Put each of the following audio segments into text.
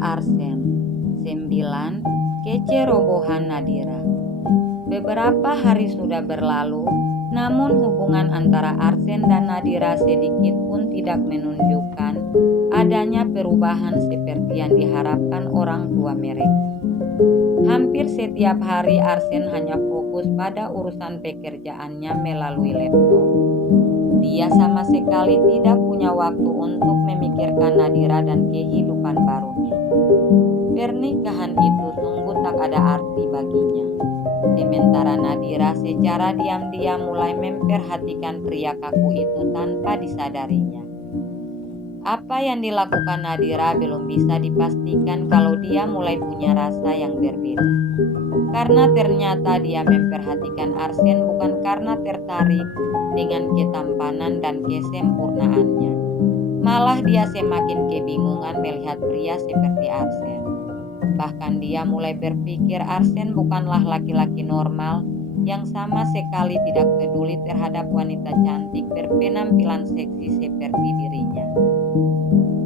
Arsen. 9. Kecerobohan Nadira. Beberapa hari sudah berlalu, namun hubungan antara Arsen dan Nadira sedikit pun tidak menunjukkan adanya perubahan seperti yang diharapkan orang tua mereka. Hampir setiap hari Arsen hanya fokus pada urusan pekerjaannya melalui laptop. Dia sama sekali tidak punya waktu untuk memikirkan Nadira dan kehidupan barunya. Pernikahan itu sungguh tak ada arti baginya. Sementara Nadira secara diam-diam mulai memperhatikan pria kaku itu tanpa disadarinya. Apa yang dilakukan Nadira belum bisa dipastikan kalau dia mulai punya rasa yang berbeda. Karena ternyata dia memperhatikan Arsen bukan karena tertarik dengan ketampanan dan kesempurnaannya. Malah dia semakin kebingungan melihat pria seperti Arsen. Bahkan dia mulai berpikir Arsen bukanlah laki-laki normal yang sama sekali tidak peduli terhadap wanita cantik berpenampilan seksi seperti dirinya.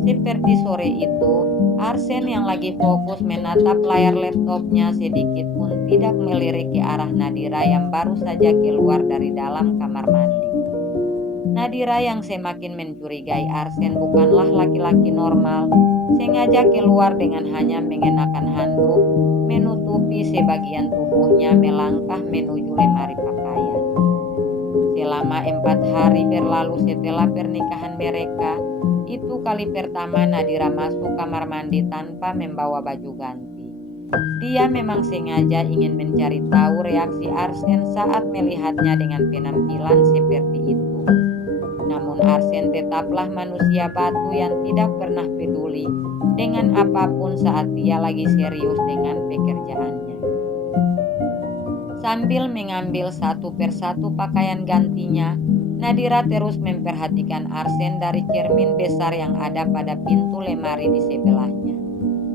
Seperti sore itu, Arsen yang lagi fokus menatap layar laptopnya sedikit pun tidak melirik ke arah Nadira yang baru saja keluar dari dalam kamar mandi. Nadira yang semakin mencurigai Arsen bukanlah laki-laki normal, sengaja keluar dengan hanya mengenakan handuk, menutupi sebagian tubuhnya melangkah menuju lemari pakaian. Selama 4 hari berlalu setelah pernikahan mereka, itu kali pertama Nadira masuk kamar mandi tanpa membawa baju ganti. Dia memang sengaja ingin mencari tahu reaksi Arsen saat melihatnya dengan penampilan seperti itu. Namun Arsen tetaplah manusia batu yang tidak pernah peduli dengan apapun saat dia lagi serius dengan pekerjaannya. Sambil mengambil satu persatu pakaian gantinya, Nadira terus memperhatikan Arsen dari cermin besar yang ada pada pintu lemari di sebelahnya.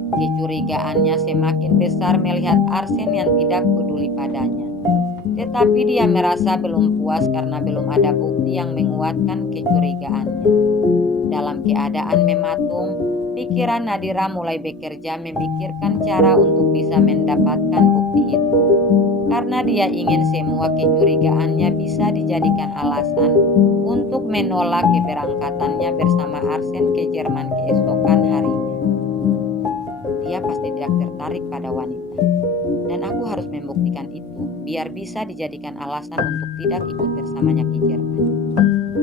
Kecurigaannya semakin besar melihat Arsen yang tidak peduli padanya. Tetapi dia merasa belum puas karena belum ada bukti yang menguatkan kecurigaannya. Dalam keadaan mematung, pikiran Nadira mulai bekerja memikirkan cara untuk bisa mendapatkan bukti itu. Karena dia ingin semua kecurigaannya bisa dijadikan alasan untuk menolak keberangkatannya bersama Arsen ke Jerman keesokan harinya. Dia pasti tidak tertarik pada wanita, dan aku harus membuktikan itu biar bisa dijadikan alasan untuk tidak ikut bersamanya ke Jerman.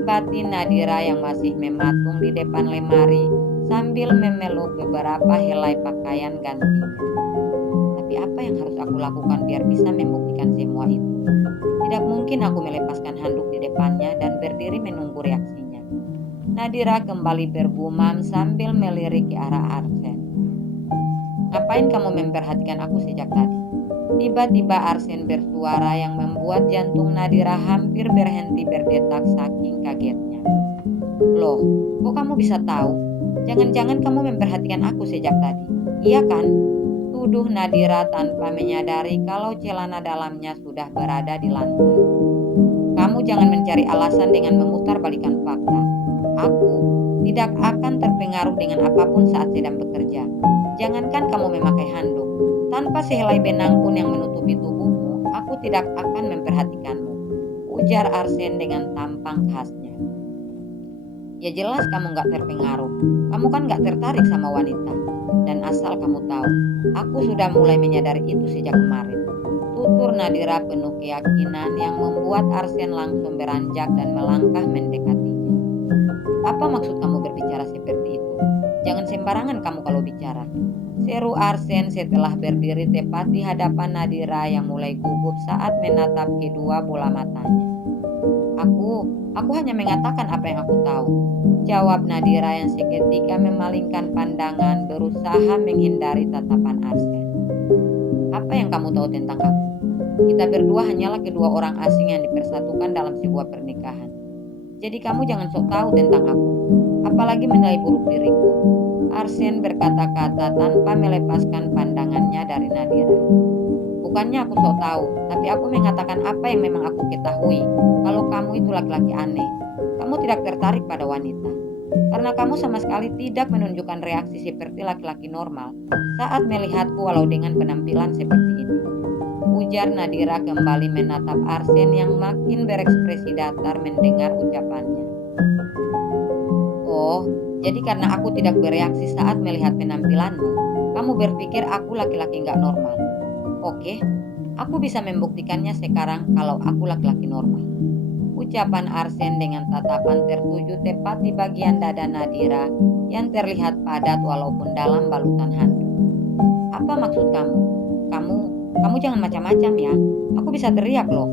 Batin Nadira yang masih mematung di depan lemari sambil memeluk beberapa helai pakaian gantinya. Tapi apa yang harus aku lakukan biar bisa membuktikan semua itu? Tidak mungkin aku melepaskan handuk di depannya dan berdiri menunggu reaksinya. Nadira kembali bergumam sambil melirik ke arah Arsen. Ngapain kamu memperhatikan aku sejak tadi? Tiba-tiba Arsen bersuara yang membuat jantung Nadira hampir berhenti berdetak saking kagetnya. Loh, kok kamu bisa tahu? Jangan-jangan kamu memperhatikan aku sejak tadi? Iya kan? Tuduh Nadira tanpa menyadari kalau celana dalamnya sudah berada di lantai. Kamu jangan mencari alasan dengan memutarbalikkan fakta. Aku tidak akan terpengaruh dengan apapun saat sedang bekerja. Jangankan kamu memakai handuk, tanpa sehelai benang pun yang menutupi tubuhmu, aku tidak akan memperhatikanmu, ujar Arsen dengan tampang khasnya. Ya jelas kamu gak terpengaruh, kamu kan gak tertarik sama wanita. Dan asal kamu tahu, aku sudah mulai menyadari itu sejak kemarin. Tutur Nadira penuh keyakinan yang membuat Arsen langsung beranjak dan melangkah mendekatinya. Apa maksud kamu berbicara seperti itu? Jangan sembarangan kamu kalau bicara, seru Arsen setelah berdiri tepat di hadapan Nadira yang mulai gugup saat menatap kedua bola matanya. Aku hanya mengatakan apa yang aku tahu, jawab Nadira yang seketika memalingkan pandangan berusaha menghindari tatapan Arsen. Apa yang kamu tahu tentang aku? Kita berdua hanyalah kedua orang asing yang dipersatukan dalam sebuah pernikahan. Jadi kamu jangan sok tahu tentang aku, apalagi menilai buruk diriku. Arsen berkata-kata tanpa melepaskan pandangannya dari Nadira. Bukannya aku sok tahu, tapi aku mengatakan apa yang memang aku ketahui. Kalau kamu itu laki-laki aneh, kamu tidak tertarik pada wanita. karena kamu sama sekali tidak menunjukkan reaksi seperti laki-laki normal saat melihatku walau dengan penampilan seperti ini. Ujar Nadira kembali menatap Arsen yang makin berekspresi datar mendengar ucapannya. Oh, jadi karena aku tidak bereaksi saat melihat penampilanmu, kamu berpikir aku laki-laki nggak normal. Oke, aku bisa membuktikannya sekarang kalau aku laki-laki normal. Ucapan Arsen dengan tatapan tertuju tepat di bagian dada Nadira yang terlihat padat walaupun dalam balutan handuk. Apa maksud kamu? Kamu jangan macam-macam ya. Aku bisa teriak loh.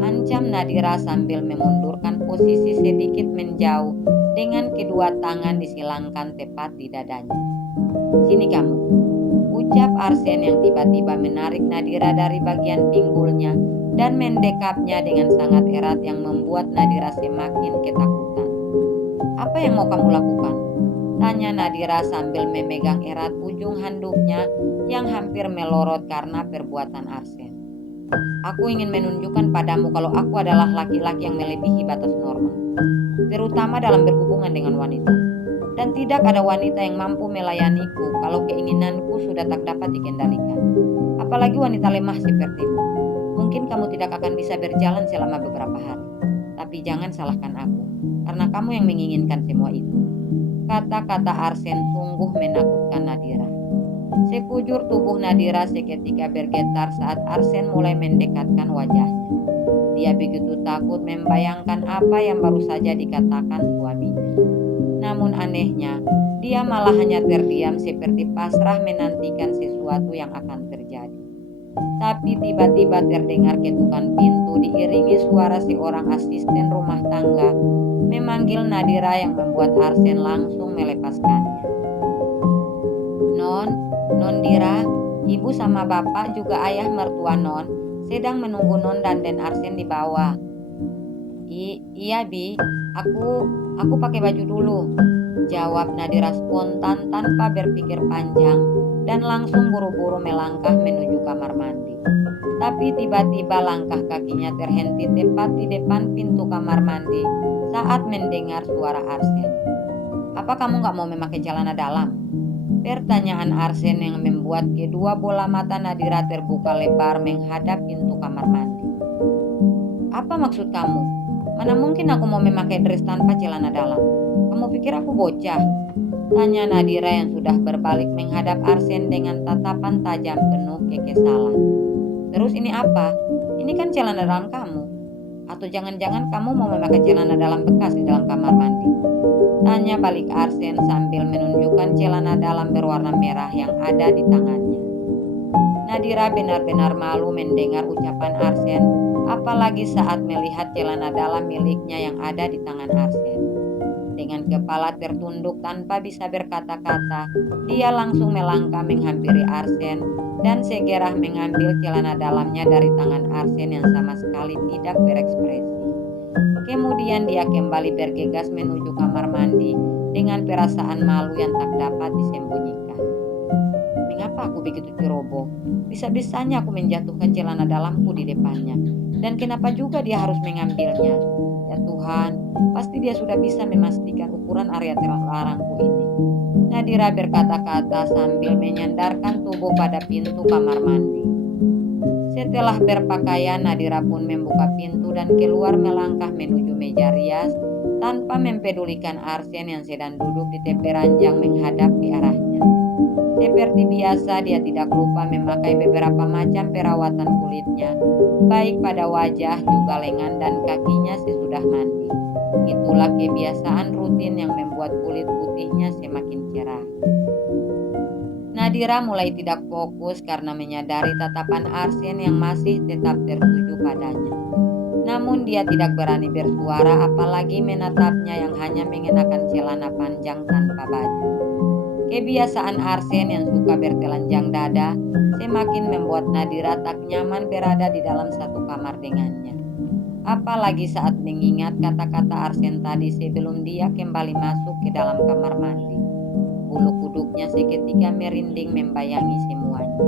Ancam Nadira sambil memundurkan posisi sedikit menjauh dengan kedua tangan disilangkan tepat di dadanya. Sini kamu, ucap Arsen yang tiba-tiba menarik Nadira dari bagian pinggulnya dan mendekapnya dengan sangat erat yang membuat Nadira semakin ketakutan. Apa yang mau kamu lakukan? Tanya Nadira sambil memegang erat ujung handuknya yang hampir melorot karena perbuatan Arsen. Aku ingin menunjukkan padamu kalau aku adalah laki-laki yang melebihi batas normal, terutama dalam berhubungan dengan wanita. Dan tidak ada wanita yang mampu melayaniku kalau keinginanku sudah tak dapat dikendalikan. Apalagi wanita lemah sepertimu. Mungkin kamu tidak akan bisa berjalan selama beberapa hari. Tapi jangan salahkan aku, karena kamu yang menginginkan semua itu. Kata-kata Arsen sungguh menakutkan Nadira. Sekujur tubuh Nadira seketika bergetar saat Arsen mulai mendekatkan wajahnya. Dia begitu takut membayangkan apa yang baru saja dikatakan suaminya. Namun anehnya, dia malah hanya terdiam seperti pasrah menantikan sesuatu yang akan terjadi. Tapi tiba-tiba terdengar ketukan pintu diiringi suara seorang asisten rumah tangga memanggil Nadira yang membuat Arsen langsung melepaskannya. Non Dira, ibu sama bapak juga ayah mertua Non sedang menunggu Non dan Den Arsen di bawah. Iya Bi, aku pakai baju dulu, jawab Nadira spontan tanpa berpikir panjang dan langsung buru-buru melangkah menuju kamar mandi. Tapi tiba-tiba langkah kakinya terhenti tepat di depan pintu kamar mandi saat mendengar suara Arsen. Apa kamu gak mau memakai celana dalam? Pertanyaan Arsen yang membuat kedua bola mata Nadira terbuka lebar menghadap pintu kamar mandi. Apa maksud kamu? Mana mungkin aku mau memakai dress tanpa celana dalam? Kamu pikir aku bocah? Tanya Nadira yang sudah berbalik menghadap Arsen dengan tatapan tajam penuh kekesalan. Terus ini apa? Ini kan celana dalam kamu. Atau jangan-jangan kamu mau memakai celana dalam bekas di dalam kamar mandi? Tanya balik Arsen sambil menunjukkan celana dalam berwarna merah yang ada di tangannya. Nadira benar-benar malu mendengar ucapan Arsen, apalagi saat melihat celana dalam miliknya yang ada di tangan Arsen. Dengan kepala tertunduk tanpa bisa berkata-kata, dia langsung melangkah menghampiri Arsen dan segera mengambil celana dalamnya dari tangan Arsen yang sama sekali tidak berekspresi. Kemudian dia kembali bergegas menuju kamar mandi dengan perasaan malu yang tak dapat disembunyikan. Mengapa aku begitu ceroboh? Bisa-bisanya aku menjatuhkan celana dalamku di depannya. Dan kenapa juga dia harus mengambilnya? Ya Tuhan, pasti dia sudah bisa memastikan ukuran area terlarangku ini. Nadira berkata-kata sambil menyandarkan tubuh pada pintu kamar mandi. Setelah berpakaian, Nadira pun membuka pintu dan keluar melangkah menuju meja rias tanpa mempedulikan Arsen yang sedang duduk di tepi ranjang menghadap ke arahnya. Seperti biasa, dia tidak lupa memakai beberapa macam perawatan kulitnya, baik pada wajah, juga lengan dan kakinya sesudah mandi. Itulah kebiasaan rutin yang membuat kulit putihnya semakin cerah. Nadira mulai tidak fokus karena menyadari tatapan Arsen yang masih tetap tertuju padanya. Namun dia tidak berani bersuara apalagi menatapnya yang hanya mengenakan celana panjang tanpa baju. Kebiasaan Arsen yang suka bertelanjang dada semakin membuat Nadira tak nyaman berada di dalam satu kamar dengannya. Apalagi saat mengingat kata-kata Arsen tadi sebelum dia kembali masuk ke dalam kamar mandi. Bulu kuduknya seketika merinding membayangi semuanya.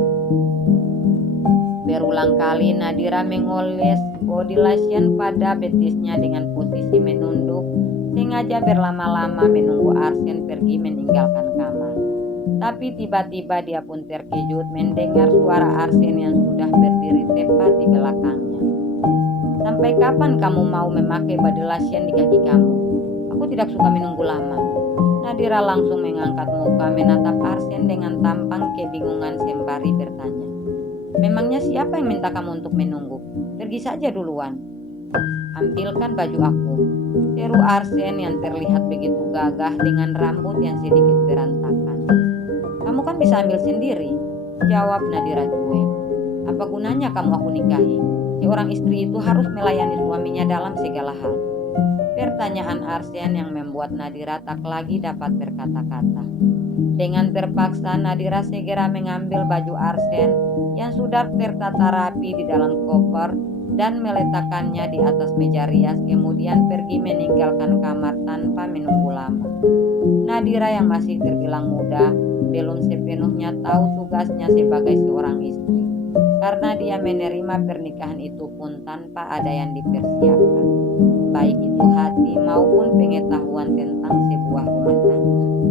Berulang kali Nadira mengoles body lotion pada betisnya dengan posisi menunduk sengaja berlama-lama menunggu Arsen pergi meninggalkan kamar. Tapi tiba-tiba dia pun terkejut mendengar suara Arsen yang sudah berdiri tepat di belakangnya. "Sampai kapan kamu mau memakai baju lasian di kaki kamu? Aku tidak suka menunggu lama." Nadira langsung mengangkat muka menatap Arsen dengan tampang kebingungan sembari bertanya, "Memangnya siapa yang minta kamu untuk menunggu? Pergi saja duluan." "Ambilkan baju aku," seru Arsen yang terlihat begitu gagah dengan rambut yang sedikit berantakan. "Kamu kan bisa ambil sendiri," jawab Nadira cuek. "Apa gunanya kamu aku nikahi? Seorang istri itu harus melayani suaminya dalam segala hal." Pertanyaan Arsen yang membuat Nadira tak lagi dapat berkata-kata. Dengan terpaksa Nadira segera mengambil baju Arsen yang sudah tertata rapi di dalam koper dan meletakkannya di atas meja rias, kemudian pergi meninggalkan kamar tanpa menunggu lama. Nadira yang masih terbilang muda belum sepenuhnya tahu tugasnya sebagai seorang istri, karena dia menerima pernikahan itu pun tanpa ada yang dipersiapkan, baik itu hati maupun pengetahuan tentang sebuah rumah tangga.